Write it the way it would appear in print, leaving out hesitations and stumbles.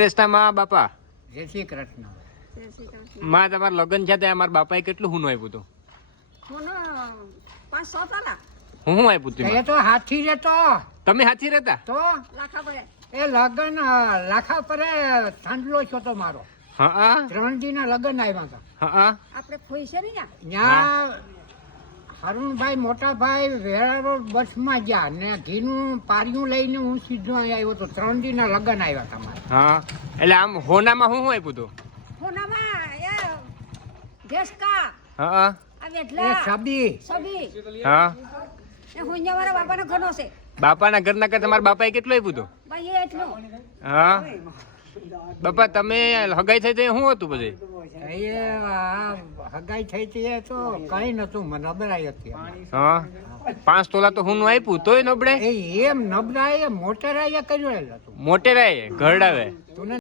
કૃષ્ણમાં બાપા જય શ્રી કૃષ્ણ. માં તમારા લગ્ન છે ત્યાં અમારા બાપાએ કેટલું હું આપ્યું હતું? હું આપ્યું તું? એ તો હાથી રહેતો. તમે હાથી રહેતા? તો એ લગન લાખા પરે થાંડલો છો તો મારો. હા 3 દી ના લગન આવ્યા હતા. હા આપણે ખોઈ છે ને ત્યાં હરુણભાઈ મોટા ભાઈ વેળા રોડ બસમાં ગયા ને ઘીનું પારિયું લઈને હું સીધો અહીં આવ્યો હતો. 3 દી ના લગન આવ્યા હતા મારે. હા એટલે આમ હોનામાં હું આપ્યું હતું? હોનામાં એ દેશકા હા આ એ વેટલા સબી સબી હા એ હુંજાવાળા બાપાનો ઘરનો છે બાપાના ઘરના કરતા તમારા બાપાએ કેટલું આપ્યું હતું? ભાઈ એ એટલું હા બાપા તમે હગાઈ થઈ તો શું હતું પછી? એ આ હગાઈ થઈ હતી એ તો કઈ નતું મને નબળાઈ હતી. હા 5 તોલા તો હું આપ્યું તોય નબળે? એ એમ નબળાઈ મોટેરાએ કર્યું હતું. મોટેરાએ ઘરડાવે તું